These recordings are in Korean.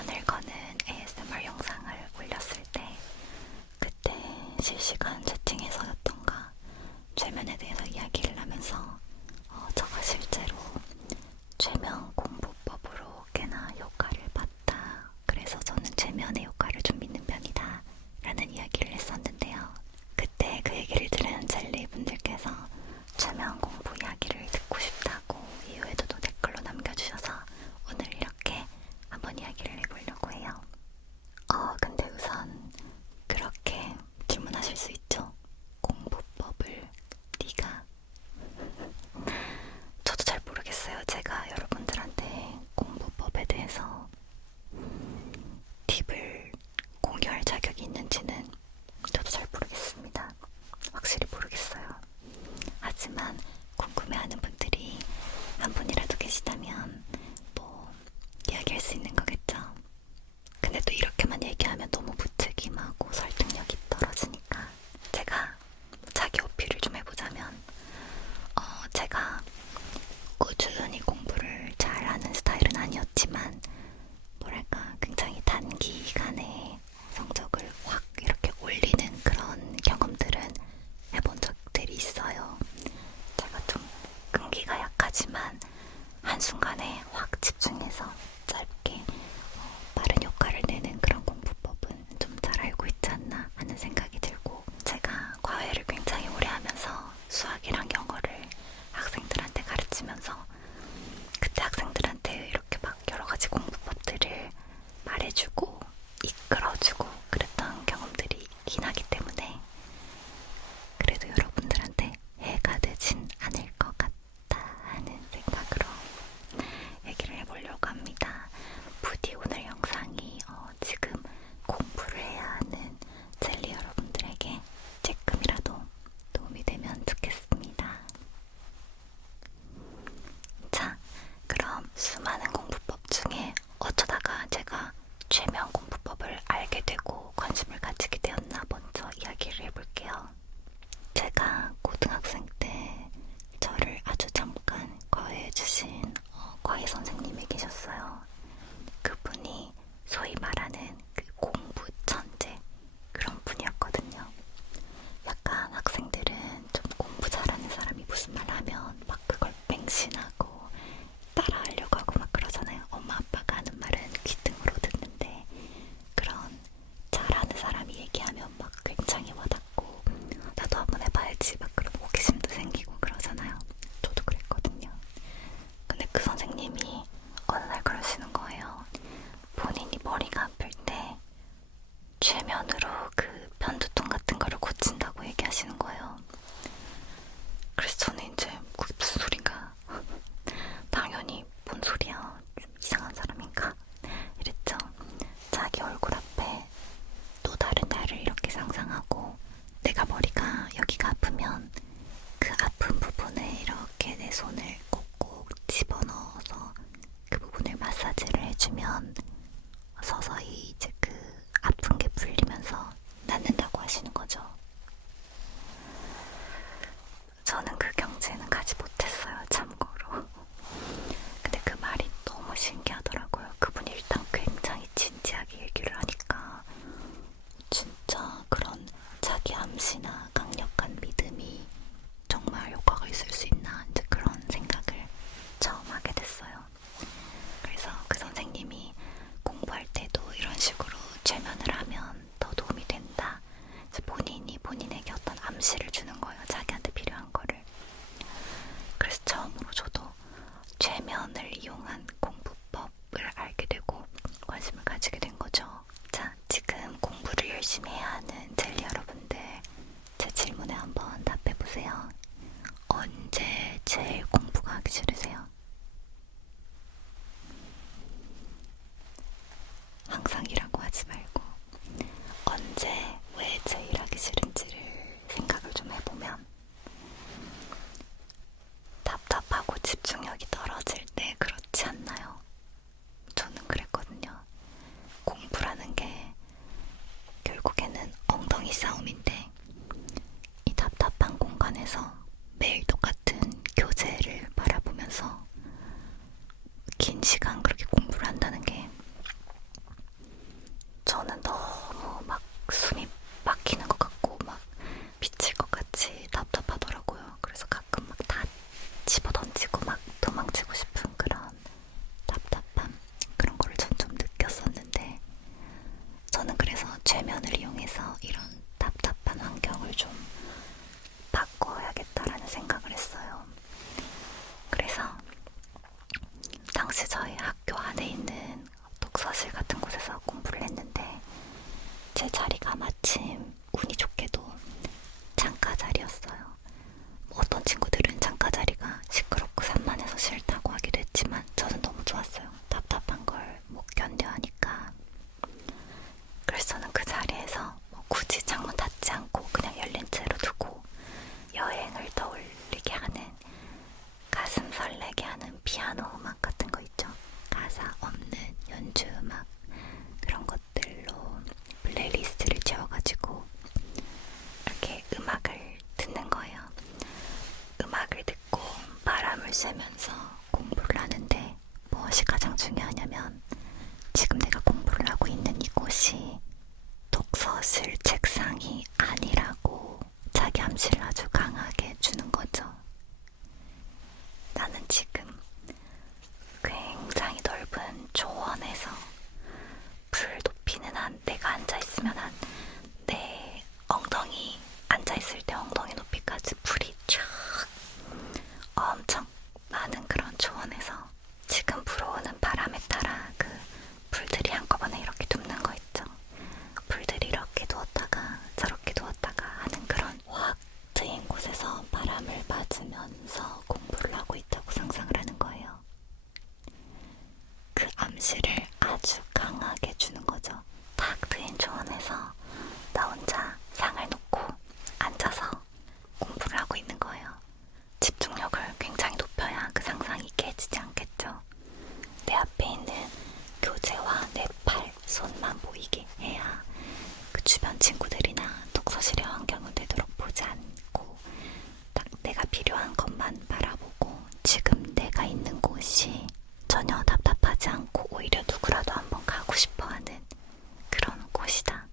최면을 거는 ASMR 영상을 올렸을 때 그때 실시간 채팅에서였던가 최면에 대해서 이야기를 하면서 제가 실제로 최면 공부법으로 꽤나 효과를 봤다. 그래서 저는 최면의 효과를 좀 믿는 편이다. 라는 이야기를 했었는데요. 그때 그 얘기를 들은 젤리분들께서 최면 공부 이야기를 듣고 싶다고 이후에도 댓글로 남겨주셔서 오늘 이렇게 한번 이야기를 해보려고 해요. 근데 우선 그렇게 질문하실 수 있죠? 공부법을 네가 저도 잘 모르겠어요. 제가 여러분들한테 공부법에 대해서 팁을 공유할 자격이 있는지는 저도 잘 모르겠습니다. 확실히 모르겠어요. 하지만 궁금해하는 분들이 한 분이라도 계시다면 뭐 이야기할 수 있는 거겠죠. 근데 또 이렇게만 얘기하면 너무 무책임하고 설득력이 떨어지니까 제가 자기 어필을 좀 해보자면 제가 꾸준히 공부를 잘하는 스타일은 아니었지만 뭐랄까 굉장히 단기간에 성적을 확 이렇게 올리는 그런 경험들은 해본 적들이 있어요. 제가 좀 끈기가 약하지만 한순간에 확 집중해서 짧게 빠른 효과를 내는 그런 공부법은 좀 잘 알고 있지 않나 하는 생각이 들고, 제가 과외를 굉장히 오래 하면서 수학이랑 영어를 학생들한테 가르치면서 그때 학생들한테 이렇게 막 여러 가지 공부법들을 말해주고 이끌어주고 그랬던 경험들이 있긴 하기 때문에 그래도 여러분들한테 해가 되진 않을 것 같다 하는 생각으로 얘기를 해보려고 합니다. 부디 오늘 영상이 지금 공부를 해야 하는 젤리 여러분들에게 조금이라도 도움이 되면 좋겠습니다. 자, 그럼 수많은 공부법 중에 어쩌다가 제가 최면 공부법을 알게 되고 관심을 가지게 되었나 먼저 이야기를 해볼게요. 제가 고등학생 때 저를 아주 잠깐 과외해주신 과외 선생님이 계셨어요. 그분이 소위 말하는 그 공부 천재 그런 분이었거든요. 약간 학생들은 좀 공부 잘하는 사람이 무슨 말 하면 막 그걸 맹신하고 따라하려고 하고 막 그러잖아요. 엄마 아빠가 하는 말은 귀등으로 듣는데 그런 잘하는 사람이 얘기하면 막 굉장히 와닿고 나도 한번 해봐야지 막 그런 호기심도 생기고 그러잖아요. 저도 그랬거든요. 근데 그 선생님이 어느 날 그러시는 거예요. 본인이 머리가 아플 때 최면으로 그 편두통 같은 거를 고친다고 얘기하시는 거예요. 그래서 저는 이제 그게 무슨 소린가 당연히 뭔 소리야 좀 이상한 사람인가 이랬죠. 자기 얼굴 앞에 또 다른 나를 이렇게 상상하고 내가 머리가 여기가 아프면 그 아픈 부분에 이렇게 내 손을 꼭꼭 집어넣어서 그 부분을 마사지를 해주면 서서히 이제 그 아픈 게 풀리면서 낫는다고 하시는 거죠. 저는 그 경지에는 가지 못했어요, 참고로. 근데 그 말이 너무 신기하더라고요. 그분이 일단 굉장히 진지하게 얘기를 하니까 진짜 그런 자기 암시나 강력한 믿음이 정말 효과가 있을 수 있나 이제 그런 생각을 처음 하게 됐어요. 그래서 그 선생님이 공부할 때도 이런 식으로 최면을 하면 더 도움이 된다. 본인이 본인에게 어떤 암시를 주는 거예요. 자기한테 필요한 거를. 그래서 처음으로 저도 최면을 이용한 공부법을 알게 되고 관심을 가지게 된 거죠. 자, 지금 공부를 열심히 해야 하는 젤리 여러분들, 제 질문에 한번 답해보세요. 언제 제일 공부가 하기 싫으세요? 항상이라고 하지 말고 언제 왜 제일 하기 싫은지를 생각을 좀 해보면 답답하고 집중력이 떨어질 때 그렇지 않나요? 저는 그랬거든요. 공부라는 게 결국에는 엉덩이 싸움인데 이 답답한 공간에서 매일 똑같은 교재를 바라보면서 긴 시간 그렇게 공부를 한다는 게 저는 너무 막 숨이 막히는 것 같고 막 미칠 것 같이 답답하더라고요. 그래서 가끔 막 다 집어던지고 막 도망치고 싶은 그런 답답함, 그런 거를 전 좀 느꼈었는데, 저는 그래서 최면을 이용해서 이런 답답한 환경을 좀 바꿔야겠다라는 생각을 했어요. 그래서 당시 저희 학교 안에 있는 독서실 같은 곳에서 공부를 했는데, 제 자리가 마침 운이 좋게도 창가 자리였어요. 어떤 친구들은 창가 자리가 시끄럽고 산만해서 싫다고 하기도 했지만 저는 너무 좋았어요. 답답한 걸 못 견뎌 하니까. 그래서 저는 그 자리에서 뭐 굳이 창문 닫지 않고 그냥 열린 채로 두고 여행을 떠올리게 하는, 가슴 설레게 하는 피아노 음악 같은 거 있죠. 가사 없는 연주 음악, 그런 것들로 플레이리스트를 채워가지고 이렇게 음악을 듣는 거예요. 음악을 듣고 바람을 쐬면서 공부를 하는데, 무엇이 가장 중요하냐면 지금 내가 공부를 하고 있는 이곳이 독서실 책상이 아니라고 자기 암시를 아주 강하게 주는 거죠. 나는 지금 굉장히 넓은 초원에서 불 높이는 한, 내가 앉아있으면 한 내 엉덩이, 앉아있을 때 엉덩이 높이까지 불이 쫙 엄청 많은 그런 초원에서 지금 불어오는 바람에 따라 그 불들이 한꺼번에 이렇게 눕는 거 있죠. 불들이 이렇게 누웠다가 저렇게 누웠다가 하는 그런 확 트인 곳에서 바람을 맞으면서 공부를 하고 있다고 상상을 하는 거예요. 그 암시를 아주 강하게 주는 거죠. 탁 트인 초원에서 나 혼자 상을 놓고 앉아서 공부를 하고 있는 거예요. 집중력을 굉장히 높여야 그 상상이 깨지지 않겠죠. 내 앞에 있는 교재와 내 팔, 손만 보이게 해야 그 주변 친구들이나 독서실의 환경은 되도록 보지 않고 딱 내가 필요한 것만 바라보고, 지금 내가 있는 곳이 전혀 답답하지 않고 오히려 누구라도 한번 가고 싶어하는 그런 곳이다.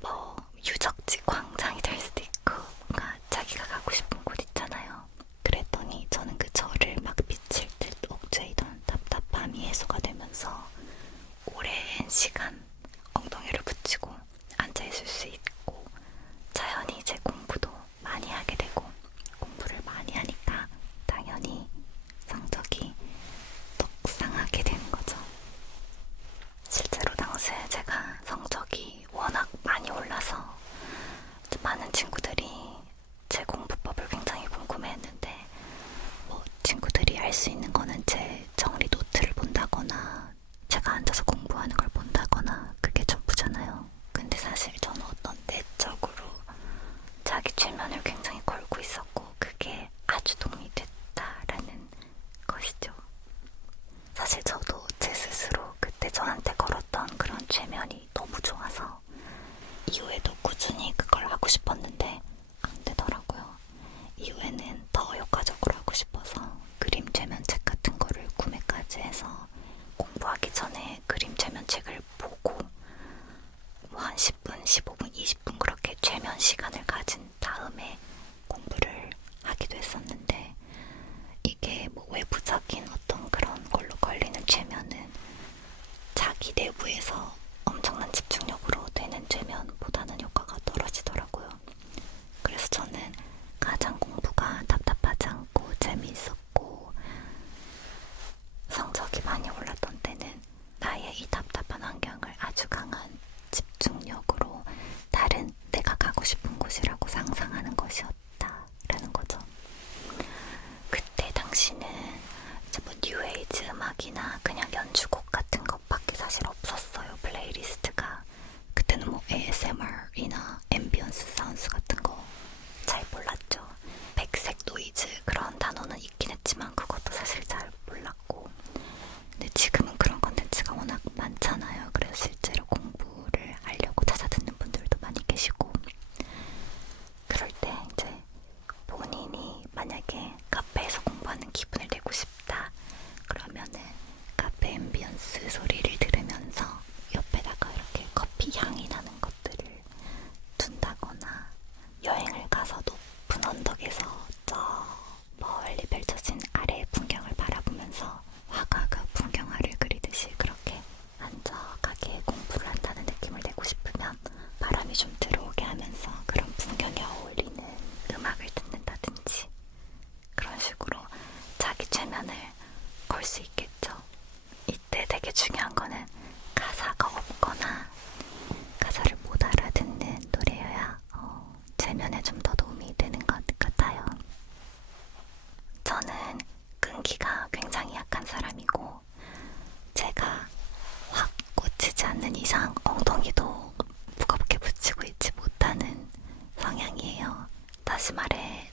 뭐 유적지 광장이 될 수도 있고, 뭔가 자기가 가고 싶은 곳 있잖아요. 그랬더니 저는 그 저를 막 미칠 듯 억제이던 답답함이 해소가 되면서 오랜 시간 엉덩이를 붙이고 앉아있을 수 있고, 자연히 제 공부도 많이 하게 되고, 공부를 많이 하니까 당연히 성적이 떡상하게 되는 거죠. 실제로 당시에 제가 성적이 워낙 많이 올라서 좀 많은 친구들이 제 공부법을 굉장히 궁금해했는데, 뭐 친구들이 알 수 있는 거는 제 정리 노트를 본다거나 제가 앉아서 공부하는 걸 본다거나, 그게 전부잖아요. 근데 사실 저는 어떤 내적으로 자기 최면을 굉장히 걸고 있었고, 그게 아주 도움이 됐다라는 것이죠. 사실 저도 제 스스로 그때 저한테 걸었던 그런 최면이 너무 좋아서 이후에도 꾸준히 그걸 하고 싶었는데 안 되더라고요. 이후에는 더 효과적으로 하고 싶어서 그림 최면책 같은 거를 구매까지 해서 공부하기 전에 그림 최면책을 보고 뭐 한 10분, 15분, 20분 그렇게 최면 시간을 가진 다음에 공부를 하기도 했었는데, 이게 뭐 외부적인 어떤 그런 걸로 걸리는 최면은 자기 내부에서 엄청난 집중력으로 되는 최면보다는 효과가 떨어지더라고요. 그래서 저는 가장 공부가 답답하지 않고 재미있었고 성적이 많이 올랐던 때는 나의 이 답답한 환경을 아주 강한 집중력으로 다른 내가 가고 싶은 곳이라고 상상하는 것이었다라는 거죠. 그때 당시는 뭐 뉴에이지 음악이나 그냥 연주곡 같은 것밖에 사실 없었어요. 플레이리스트가. 그때는 뭐 ASMR 않는 이상 엉덩이도 무겁게 붙이고 있지 못하는 성향이에요. 다시 말해